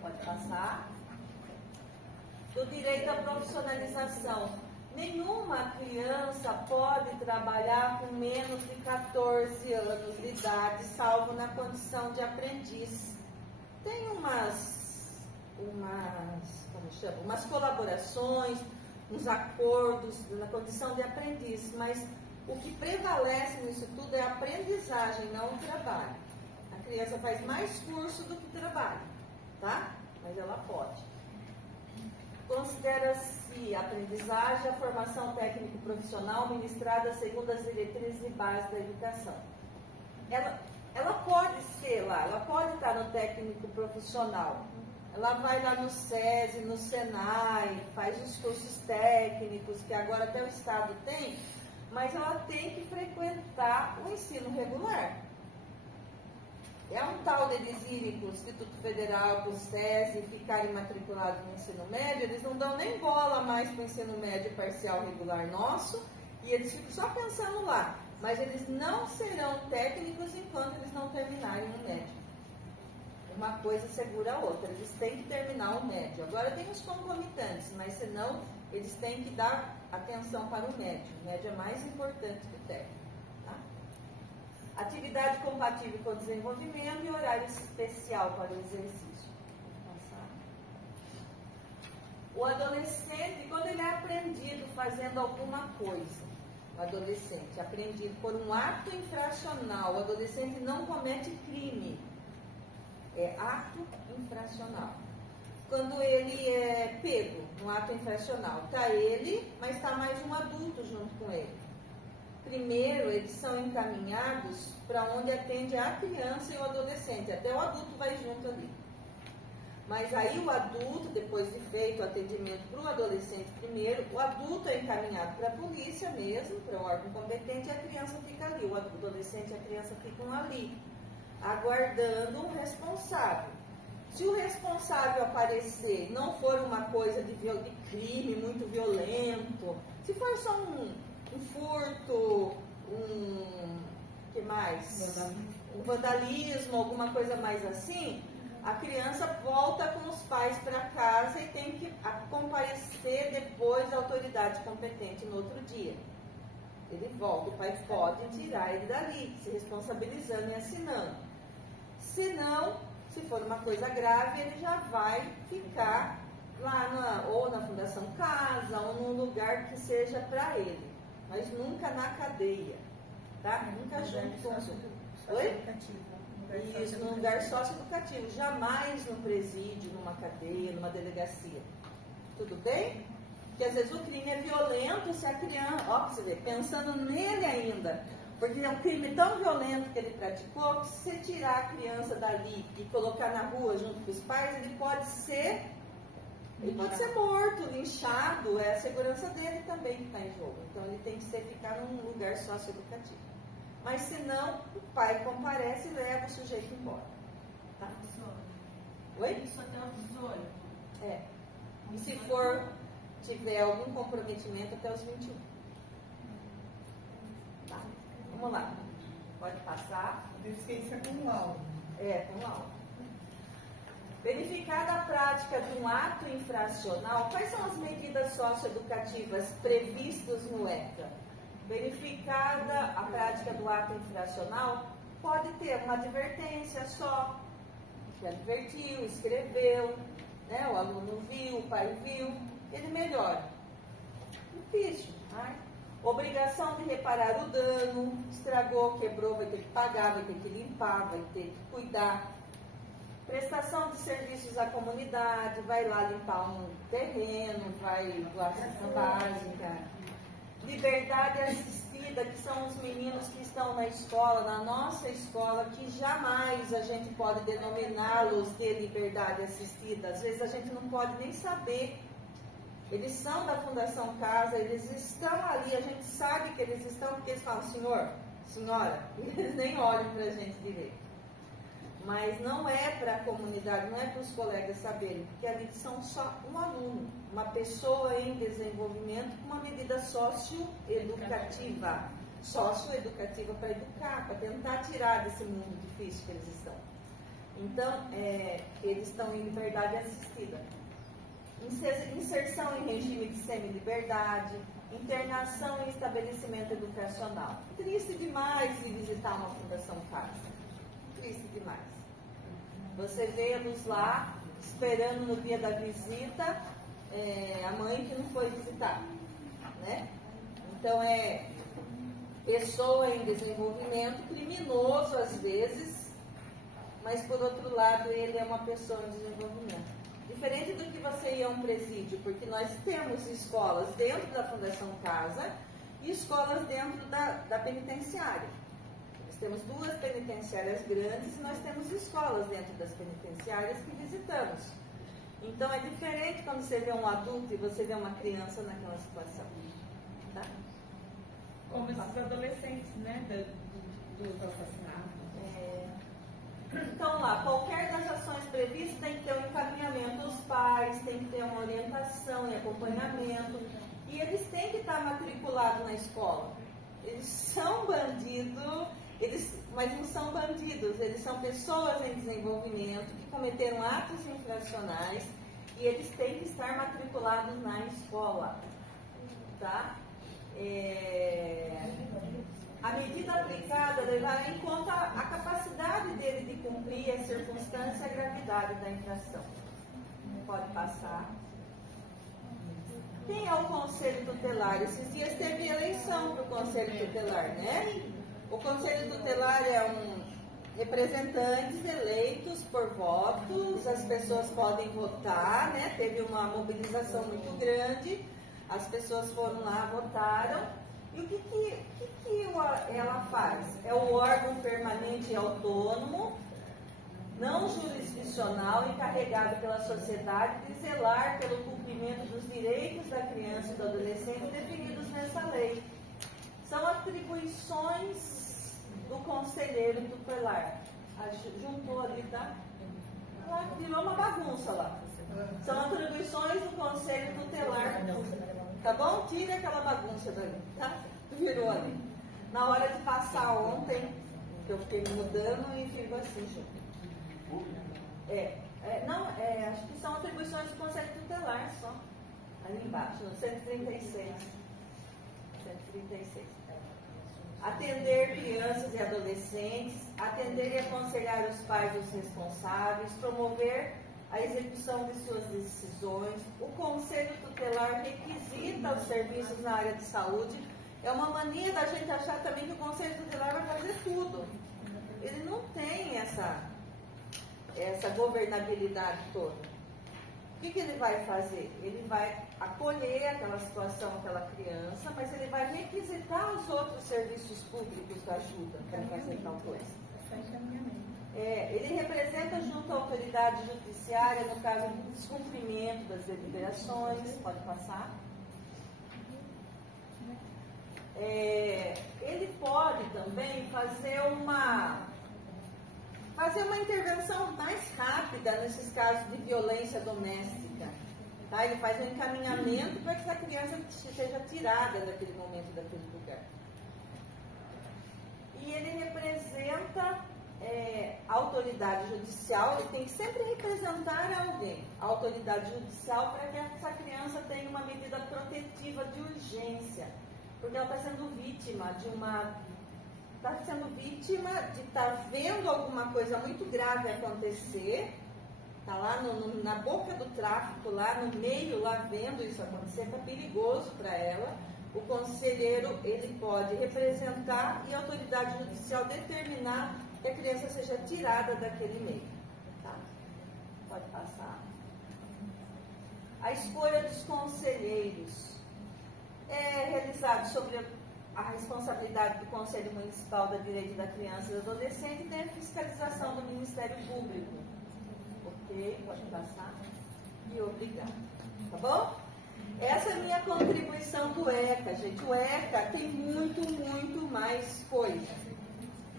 Pode passar. Do direito à profissionalização. Nenhuma criança pode trabalhar com menos de 14 anos de idade, salvo na condição de aprendiz. Tem umas colaborações, uns acordos na condição de aprendiz, mas o que prevalece nisso tudo é a aprendizagem, não o trabalho. A criança faz mais curso do que trabalho, tá? Mas ela pode. Considera-se a aprendizagem a formação técnico-profissional ministrada segundo as diretrizes e bases da educação. Ela pode ser lá, ela pode estar no técnico-profissional. Ela vai lá no SESI, no SENAI, faz os cursos técnicos, que agora até o Estado tem, mas ela tem que frequentar o ensino regular. É um tal deles irem para o Instituto Federal, para o SESI, ficarem matriculados no ensino médio, eles não dão nem bola mais para o ensino médio parcial regular nosso, e eles ficam só pensando lá. Mas eles não serão técnicos enquanto eles não terminarem o médio. Uma coisa segura a outra, eles têm que terminar o médio. Agora tem os concomitantes, mas senão eles têm que dar atenção para o médio. O médio é mais importante que o técnico. Atividade compatível com o desenvolvimento e horário especial para o exercício. O adolescente, quando ele é apreendido fazendo alguma coisa, o adolescente apreendido por um ato infracional, o adolescente não comete crime, é ato infracional. Quando ele é pego no ato infracional, está ele, mas está mais um adulto junto com ele. Primeiro, eles são encaminhados para onde atende a criança e o adolescente. Até o adulto vai junto ali. Mas aí o adulto, depois de feito o atendimento para o adolescente primeiro, o adulto é encaminhado para a polícia mesmo, para o órgão competente, e a criança fica ali. O adolescente e a criança ficam ali, aguardando um responsável. Se o responsável aparecer, não for uma coisa de crime muito violento, se for só um furto, que mais? Um vandalismo, alguma coisa mais assim, a criança volta com os pais para casa e tem que comparecer depois da autoridade competente no outro dia. Ele volta, o pai pode tirar ele dali, se responsabilizando e assinando. Se não, se for uma coisa grave, ele já vai ficar lá ou na Fundação Casa, ou num lugar que seja para ele. Mas nunca na cadeia, tá? Nunca junto com os outros. Oi? Isso, num lugar socioeducativo. Jamais no presídio, numa cadeia, numa delegacia. Tudo bem? Porque às vezes o crime é violento se a criança, ó, você vê, pensando nele ainda. Porque é um crime tão violento que ele praticou que se você tirar a criança dali e colocar na rua junto com os pais, ele pode ser morto, linchado, é a segurança dele também que está em jogo. Então ele tem que ficar num lugar socioeducativo. Mas se não, o pai comparece e leva o sujeito embora. Tá? Oi? Isso até os 18. É. E se tiver algum comprometimento até os 21. Tá. Vamos lá. Pode passar. Deficiência com laudo. Com laudo. Verificada a prática de um ato infracional, quais são as medidas socioeducativas previstas no ECA? Verificada a prática do ato infracional, pode ter uma advertência só, que advertiu, escreveu, né? O aluno viu, o pai viu, ele melhora. Difícil, né? Obrigação de reparar o dano, estragou, quebrou, vai ter que pagar, vai ter que limpar, vai ter que cuidar. Prestação de serviços à comunidade, vai lá limpar um terreno, vai doar cesta básica. Liberdade assistida, que são os meninos que estão na escola, na nossa escola, que jamais a gente pode denominá-los de liberdade assistida. Às vezes a gente não pode nem saber. Eles são da Fundação Casa, eles estão ali, a gente sabe que eles estão, porque eles falam, senhor, senhora, eles nem olham para a gente direito. Mas não é para a comunidade, não é para os colegas saberem, porque ali são só um aluno, uma pessoa em desenvolvimento com uma medida socioeducativa. Socioeducativa para educar, para tentar tirar desse mundo difícil que eles estão. Então, eles estão em liberdade assistida. Inserção em regime de semi-liberdade, internação em estabelecimento educacional. Triste demais ir visitar uma Fundação Casa. Triste demais. Você vê-los lá, esperando no dia da visita, a mãe que não foi visitar, né? Então, é pessoa em desenvolvimento, criminoso às vezes, mas por outro lado, ele é uma pessoa em desenvolvimento. Diferente do que você ir a um presídio, porque nós temos escolas dentro da Fundação Casa e escolas dentro da penitenciária. Nós temos 2 penitenciárias grandes e nós temos escolas dentro das penitenciárias que visitamos. Então é diferente quando você vê um adulto e você vê uma criança naquela situação. Tá? Como esses adolescentes, né, dos assassinatos. Então lá, qualquer das ações previstas tem que ter um encaminhamento aos pais, tem que ter uma orientação e acompanhamento. E eles têm que estar matriculados na escola. Eles são bandidos, mas não são bandidos, eles são pessoas em desenvolvimento que cometeram atos infracionais e eles têm que estar matriculados na escola. Tá? A medida aplicada levará em conta a capacidade dele de cumprir a circunstância e a gravidade da infração. Pode passar. Quem é o Conselho Tutelar? Esses dias teve eleição para o Conselho Tutelar, né? O Conselho Tutelar é representantes eleitos por votos, as pessoas podem votar, né? Teve uma mobilização muito grande, as pessoas foram lá, votaram. E o que ela faz? É o órgão permanente e autônomo, não jurisdicional, encarregado pela sociedade de zelar pelo cumprimento dos direitos da criança e do adolescente definidos nessa lei. São atribuições do conselheiro tutelar. Juntou ali, tá? Ela virou uma bagunça lá. São atribuições do conselho tutelar. Tá bom? Tira aquela bagunça dali, tá? Virou ali. Na hora de passar ontem, que eu fiquei mudando e fico assim, junto. Acho que são atribuições do Conselho Tutelar só. Ali embaixo, no 136. 136. Atender crianças e adolescentes, atender e aconselhar os pais e os responsáveis, promover a execução de suas decisões. O Conselho Tutelar requisita os serviços na área de saúde. É uma mania da gente achar também que o Conselho Tutelar vai fazer tudo. Ele não tem essa governabilidade toda. O que ele vai fazer? Ele vai acolher aquela situação, aquela criança, mas ele vai requisitar os outros serviços públicos da ajuda para fazer tal coisa. Ele representa junto à autoridade judiciária no caso de descumprimento das deliberações. Pode passar. Ele pode também fazer uma intervenção mais rápida nesses casos de violência doméstica. Tá? Ele faz um encaminhamento para que essa criança seja tirada daquele momento, daquele lugar. E ele representa a autoridade judicial, ele tem que sempre representar alguém, a autoridade judicial, para que essa criança tenha uma medida protetiva de urgência, porque ela está sendo vítima de estar vendo alguma coisa muito grave acontecer, está lá na boca do tráfico, lá no meio, lá vendo isso acontecer, está perigoso para ela. O conselheiro, ele pode representar e a autoridade judicial determinar que a criança seja tirada daquele meio. Tá? Pode passar. A escolha dos conselheiros é realizada sobre a responsabilidade do Conselho Municipal da Direito da Criança e do Adolescente e tem a fiscalização do Ministério Público. Ok, pode passar. E obrigado. Tá bom? Essa é a minha contribuição do ECA, gente. O ECA tem muito mais coisa,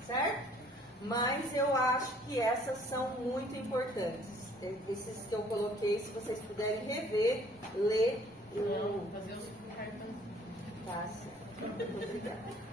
certo? Mas eu acho que essas são muito importantes. Esses que eu coloquei, se vocês puderem rever, ler. Fazer os cartões. Tá, certo. Muito obrigada.